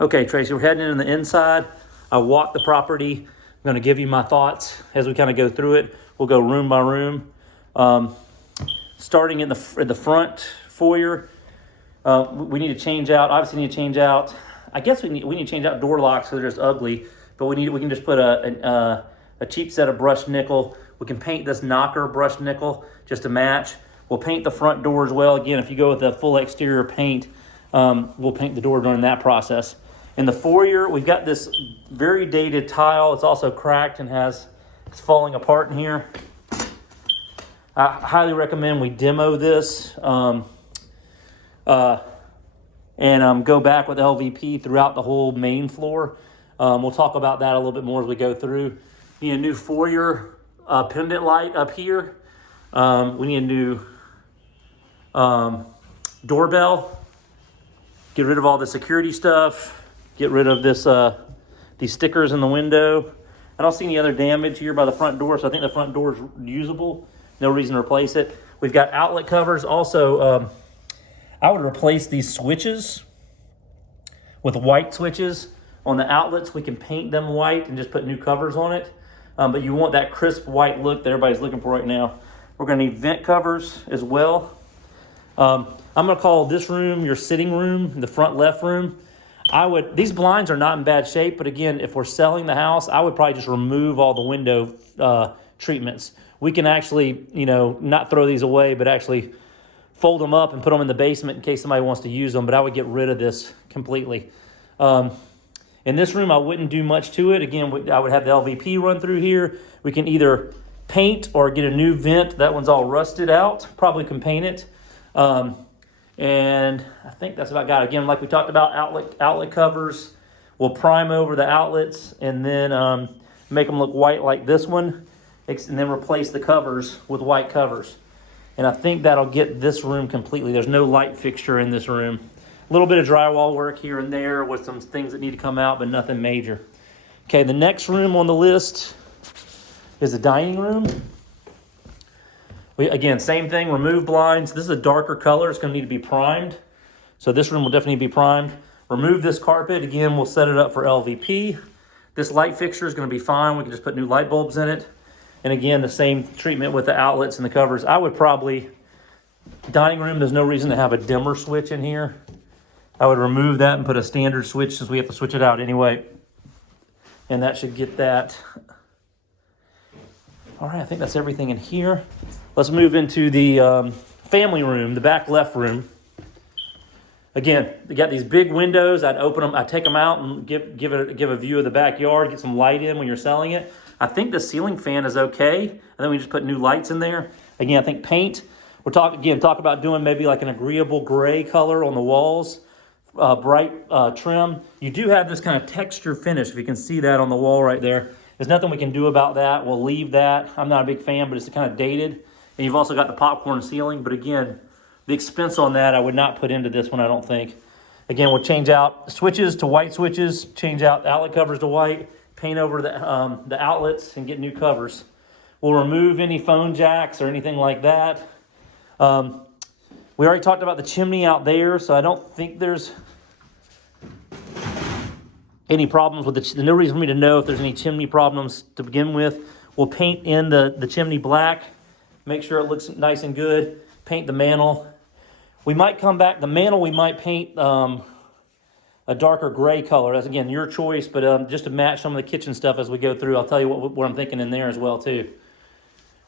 Okay, Tracy, we're heading in the inside. I walked the property. I'm going to give you my thoughts as we kind of go through it. We'll go room by room. Starting in the front foyer, we need to change out. Obviously, we need to change out. I guess we need to change out door locks because they're just ugly. But we can just put a cheap set of brushed nickel. We can paint this knocker brushed nickel just to match. We'll paint the front door as well. Again, if you go with a full exterior paint, we'll paint the door during that process. In the foyer, we've got this very dated tile. It's also cracked and it's falling apart in here. I highly recommend we demo this and go back with LVP throughout the whole main floor. We'll talk about that a little bit more as we go through. We need a new foyer pendant light up here. We need a new doorbell. Get rid of all the security stuff. Get rid of these stickers in the window. I don't see any other damage here by the front door, so I think the front door is usable. No reason to replace it. We've got outlet covers. Also, I would replace these switches with white switches. On the outlets, we can paint them white and just put new covers on it. But you want that crisp white look that everybody's looking for right now. We're going to need vent covers as well. I'm going to call this room your sitting room, the front left room. These blinds are not in bad shape, but again, if we're selling the house, I would probably just remove all the window treatments. We can actually, not throw these away, but actually fold them up and put them in the basement in case somebody wants to use them, but I would get rid of this completely. In this room, I wouldn't do much to it. Again, I would have the LVP run through here. We can either paint or get a new vent. That one's all rusted out. Probably can paint it. And I think that's about got it. Again, like we talked about, outlet covers. We'll prime over the outlets and then make them look white like this one, and then replace the covers with white covers. And I think that'll get this room completely. There's no light fixture in this room. A little bit of drywall work here and there with some things that need to come out, but nothing major. Okay, the next room on the list is the dining room. Again, same thing, remove blinds. This is a darker color. It's going to need to be primed. So this room will definitely be primed. Remove this carpet. Again, we'll set it up for LVP. This light fixture is going to be fine. We can just put new light bulbs in it. And again, the same treatment with the outlets and the covers. I would probably, dining room, there's no reason to have a dimmer switch in here. I would remove that and put a standard switch since we have to switch it out anyway. And that should get that. All right, I think that's everything in here. Let's move into the family room, the back left room. Again, they got these big windows. I'd open them, I'd take them out and give a view of the backyard, get some light in when you're selling it. I think the ceiling fan is okay. And then we just put new lights in there. Again, I think paint. We're talk about doing maybe like an agreeable gray color on the walls, bright trim. You do have this kind of texture finish, if you can see that on the wall right there. There's nothing we can do about that. We'll leave that. I'm not a big fan, but it's kind of dated. And you've also got the popcorn ceiling. But again, the expense on that I would not put into this one, I don't think. Again, we'll change out switches to white switches, change out outlet covers to white, paint over the outlets, and get new covers. We'll remove any phone jacks or anything like that. We already talked about the chimney out there, so I don't think there's any problems with there's no reason for me to know if there's any chimney problems to begin with. We'll paint in the chimney black, make sure it looks nice and good. Paint the mantle. We might come back, the mantle we might paint a darker gray color. That's, again, your choice, but just to match some of the kitchen stuff as we go through, I'll tell you what I'm thinking in there as well, too.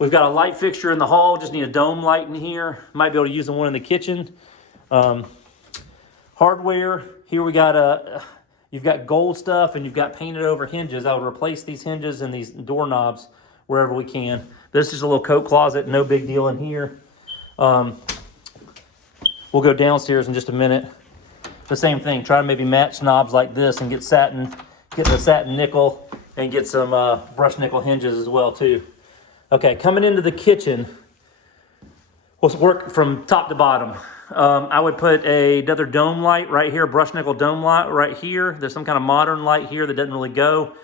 We've got a light fixture in the hall, just need a dome light in here. Might be able to use the one in the kitchen. Hardware, here we got you've got gold stuff and you've got painted over hinges. I would replace these hinges and these doorknobs wherever we can. This is a little coat closet, no big deal in here. We'll go downstairs in just a minute. The same thing, try to maybe match knobs like this and get the satin nickel and get some brushed nickel hinges as well too. Okay, coming into the kitchen, we'll work from top to bottom. I would put another dome light right here, brushed nickel dome light right here. There's some kind of modern light here that doesn't really go.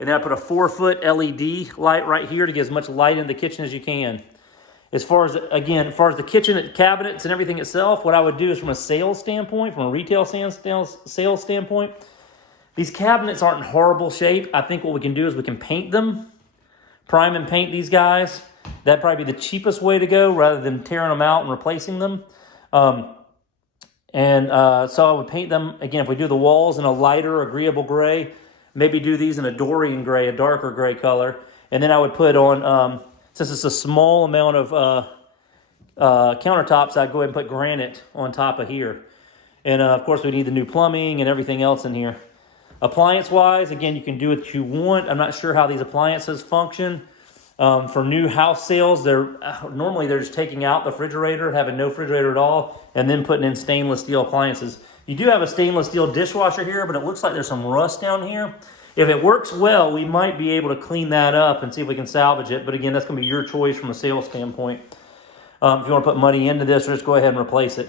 And then I put a 4-foot LED light right here to get as much light in the kitchen as you can. As far as the kitchen cabinets and everything itself, what I would do is from a sales standpoint, from a retail sales standpoint, These cabinets aren't in horrible shape. I think what we can do is we can paint them, prime and paint these guys. That'd probably be the cheapest way to go rather than tearing them out and replacing them. So I would paint them, again, if we do the walls in a lighter, agreeable gray, maybe do these in a Dorian gray, a darker gray color. And then I would put on, since it's a small amount of countertops, I'd go ahead and put granite on top of here. And of course, we need the new plumbing and everything else in here. Appliance-wise, again, you can do what you want. I'm not sure how these appliances function. For new house sales, normally they're just taking out the refrigerator, having no refrigerator at all, and then putting in stainless steel appliances. You do have a stainless steel dishwasher here, but it looks like there's some rust down here. If it works well, we might be able to clean that up and see if we can salvage it. But again, that's going to be your choice from a sales standpoint. If you want to put money into this, just go ahead and replace it.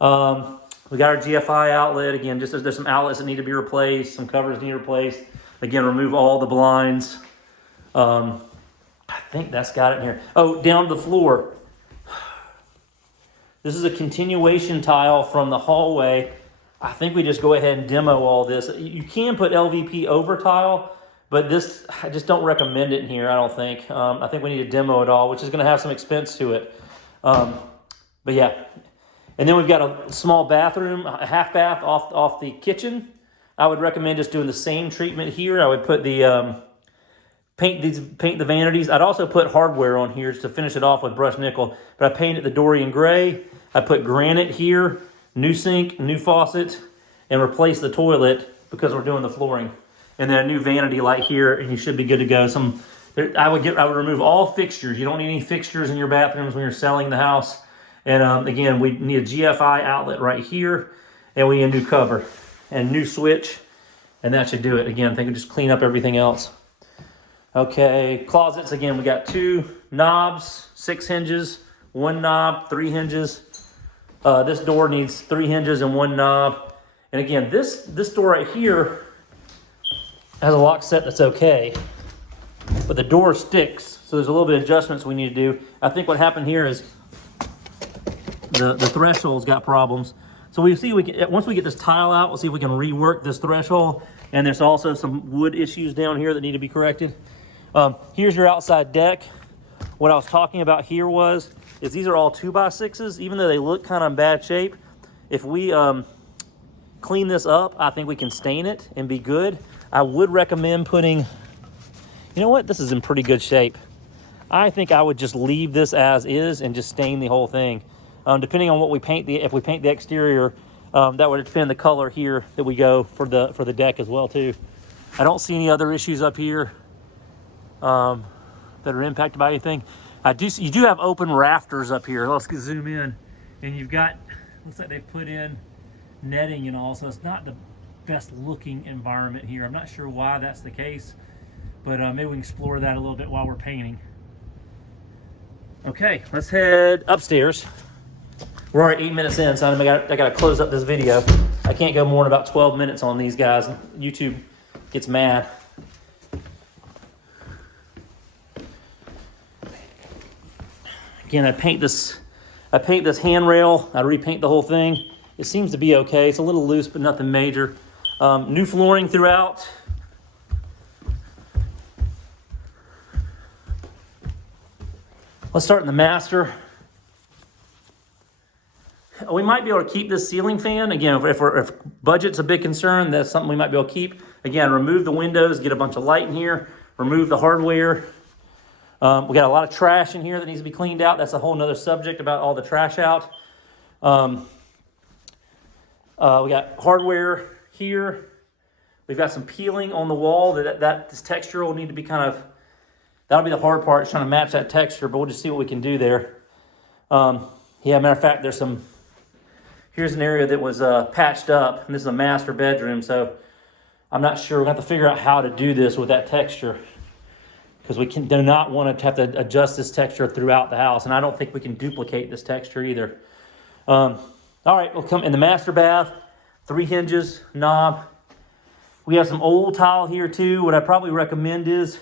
We got our GFI outlet. Again, just there's some outlets that need to be replaced, some covers need replaced. Again, remove all the blinds. I think that's got it in here. Oh, down to the floor. This is a continuation tile from the hallway. I think we just go ahead and demo all this. You can put LVP over tile, but this, I just don't recommend it in here, I don't think. I think we need to demo it all, which is going to have some expense to it. But yeah. And then we've got a small bathroom, a half bath off the kitchen. I would recommend just doing the same treatment here. I would put the paint the vanities. I'd also put hardware on here just to finish it off with brushed nickel. But I painted the Dorian gray. I put granite here, new sink, new faucet, and replace the toilet because we're doing the flooring. And then a new vanity light here, and you should be good to go. I would remove all fixtures. You don't need any fixtures in your bathrooms when you're selling the house. And again, we need a GFI outlet right here, and we need a new cover and new switch, and that should do it. Again, I think we just clean up everything else. Okay, closets, again, we got 2 knobs, 6 hinges, 1 knob, 3 hinges. This door needs 3 hinges and 1 knob. And again, this door right here has a lock set that's okay, but the door sticks, so there's a little bit of adjustments we need to do. I think what happened here is the threshold's got problems. So we see once we get this tile out, we'll see if we can rework this threshold. And there's also some wood issues down here that need to be corrected. Here's your outside deck. What I was talking about here is these are all 2x6s, even though they look kind of in bad shape. If we clean this up, I think we can stain it and be good. I would recommend putting, you know what, this is in pretty good shape. I think I would just leave this as is and just stain the whole thing. Depending on what we paint, if we paint the exterior, that would depend the color here that we go for the deck as well too. I don't see any other issues up here that are impacted by anything. You do have open rafters up here. Let's zoom in, and you've got, looks like they've put in netting and all, so it's not the best looking environment here. I'm not sure why that's the case, but maybe we can explore that a little bit while we're painting. Okay, let's head upstairs. We're already 8 minutes in, so I got to close up this video. I can't go more than about 12 minutes on these guys. YouTube gets mad. Again, I paint this handrail. I repaint the whole thing. It seems to be okay. It's a little loose, but nothing major. New flooring throughout. Let's start in the master. We might be able to keep this ceiling fan. Again, if budget's a big concern, that's something we might be able to keep. Again, remove the windows, get a bunch of light in here, remove the hardware. We got a lot of trash in here that needs to be cleaned out. That's a whole nother subject about all the trash out. We got hardware here. We've got some peeling on the wall. This texture will need to be that'll be the hard part, is trying to match that texture, but we'll just see what we can do there. Yeah, matter of fact, here's an area that was patched up, and this is a master bedroom, so I'm not sure. We're going to have to figure out how to do this with that texture, because we do not want to have to adjust this texture throughout the house, and I don't think we can duplicate this texture either. All right, we'll come in the master bath, 3 hinges, knob. We have some old tile here too. What I probably recommend is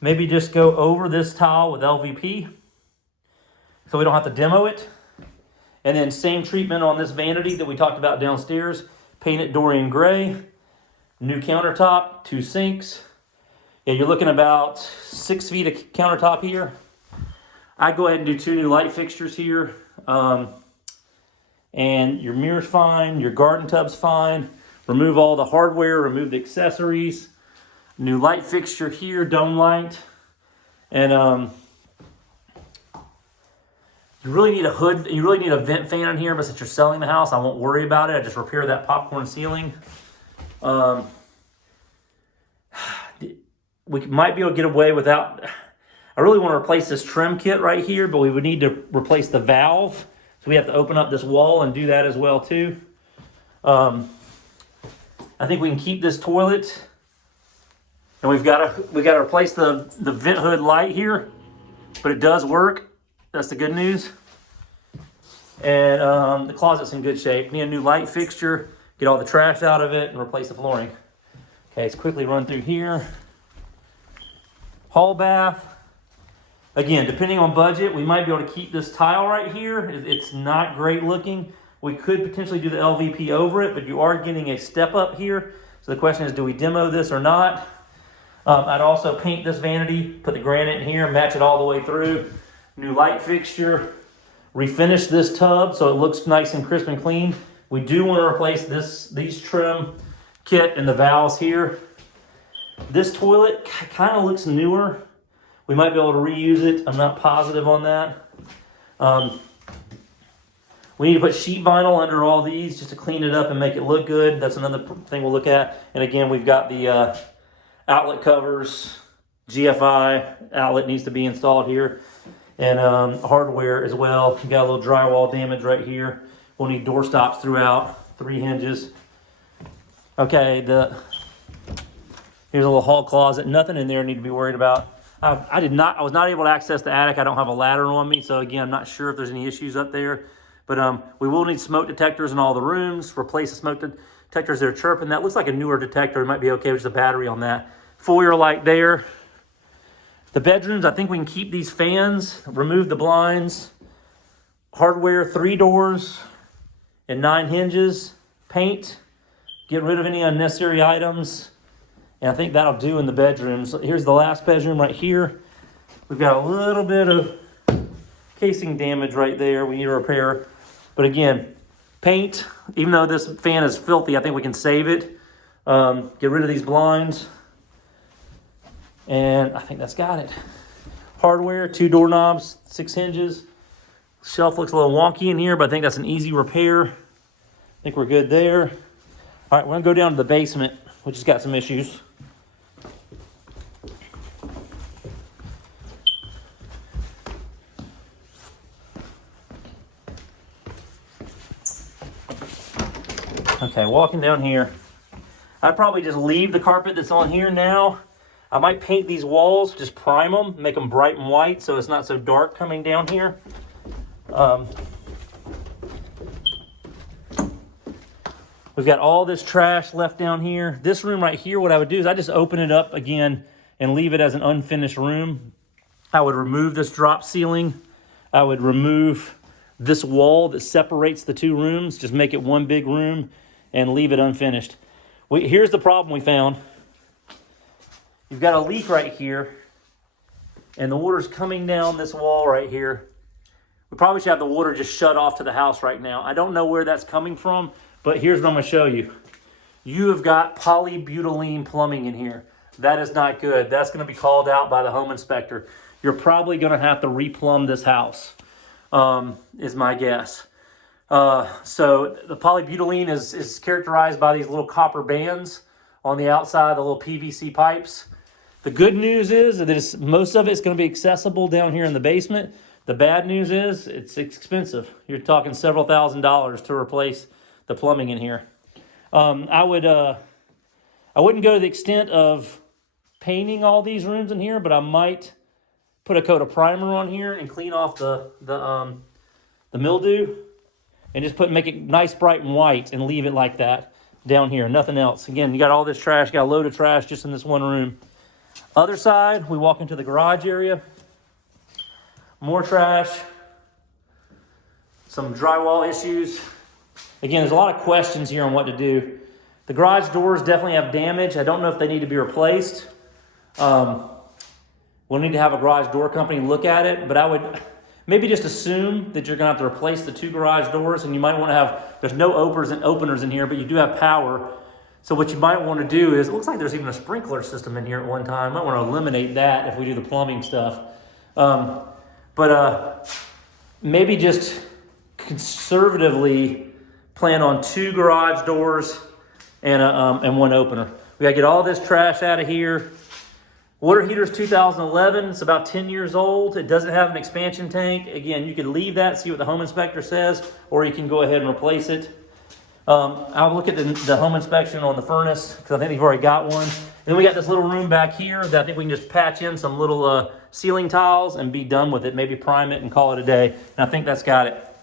maybe just go over this tile with LVP so we don't have to demo it. And then same treatment on this vanity that we talked about downstairs. paint it Dorian gray, new countertop, 2 sinks. Yeah, you're looking about 6 feet of countertop here. I'd go ahead and do 2 new light fixtures here. And your mirror's fine, your garden tub's fine. Remove all the hardware, remove the accessories. New light fixture here, dome light. And you really need a hood, you really need a vent fan in here, but since you're selling the house, I won't worry about it. I just repair that popcorn ceiling. We might be able to get away without, I really want to replace this trim kit right here, but we would need to replace the valve. So we have to open up this wall and do that as well too. I think we can keep this toilet. And we've got to replace the vent hood light here, but it does work. That's the good news. And the closet's in good shape. Need a new light fixture, get all the trash out of it, and replace the flooring. Okay, let's quickly run through here. Hall bath. Again, depending on budget, we might be able to keep this tile right here. It's not great looking. We could potentially do the LVP over it, but you are getting a step up here. So the question is, do we demo this or not? I'd also paint this vanity, put the granite in here, match it all the way through. New light fixture, refinish this tub so it looks nice and crisp and clean. We do want to replace these trim kit and the valves here. This toilet kind of looks newer. We might be able to reuse it. I'm not positive on that. We need to put sheet vinyl under all these just to clean it up and make it look good. That's another thing we'll look at. And again, we've got the outlet covers. GFI outlet needs to be installed here. And hardware as well. You got a little drywall damage right here. We'll need door stops throughout, 3 hinges. Okay, here's a little hall closet. Nothing in there I need to be worried about. I was not able to access the attic. I don't have a ladder on me, so again, I'm not sure if there's any issues up there. But we will need smoke detectors in all the rooms. Replace the smoke detectors that are chirping. That looks like a newer detector. It might be okay with just a battery on that. Foyer light there. The bedrooms, I think we can keep these fans, remove the blinds. Hardware, 3 doors and 9 hinges. Paint, get rid of any unnecessary items. And I think that'll do in the bedrooms. Here's the last bedroom right here. We've got a little bit of casing damage right there we need to repair. But again, paint, even though this fan is filthy, I think we can save it. Get rid of these blinds. And I think that's got it. Hardware, 2 doorknobs, 6 hinges. Shelf looks a little wonky in here, but I think that's an easy repair. I think we're good there. All right, we're gonna go down to the basement, which has got some issues. Okay, walking down here. I'd probably just leave the carpet that's on here now. I might paint these walls, just prime them, make them bright and white so it's not so dark coming down here. We've got all this trash left down here. This room right here, what I would do is I just open it up again and leave it as an unfinished room. I would remove this drop ceiling. I would remove this wall that separates the 2 rooms, just make it one big room and leave it unfinished. Here's the problem we found. You've got a leak right here, and the water's coming down this wall right here. We probably should have the water just shut off to the house right now. I don't know where that's coming from, but here's what I'm going to show you. You have got polybutylene plumbing in here. That is not good. That's going to be called out by the home inspector. You're probably going to have to replumb this house, is my guess. So the polybutylene is characterized by these little copper bands on the outside, the little PVC pipes. The good news is that most of it's going to be accessible down here in the basement. The bad news is it's expensive. You're talking several $1,000s to replace the plumbing in here. I wouldn't go to the extent of painting all these rooms in here, but I might put a coat of primer on here and clean off the mildew and just make it nice, bright, and white and leave it like that down here. Nothing else. Again, you got all this trash, got a load of trash just in this one room. Other side, we walk into the garage area. More trash. Some drywall issues. Again, there's a lot of questions here on what to do. The garage doors definitely have damage. I don't know if they need to be replaced. We'll need to have a garage door company look at it, but I would maybe just assume that you're going to have to replace the 2 garage doors, and you might want to have, there's no openers in here, but you do have power. So what you might want to do is, it looks like there's even a sprinkler system in here at one time. Might want to eliminate that if we do the plumbing stuff. Maybe just conservatively plan on 2 garage doors and 1 opener. We got to get all this trash out of here. Water heater's 2011. It's about 10 years old. It doesn't have an expansion tank. Again, you could leave that, see what the home inspector says, or you can go ahead and replace it. I'll look at the home inspection on the furnace because I think they've already got one. Then we got this little room back here that I think we can just patch in some little ceiling tiles and be done with it. Maybe prime it and call it a day. And I think that's got it.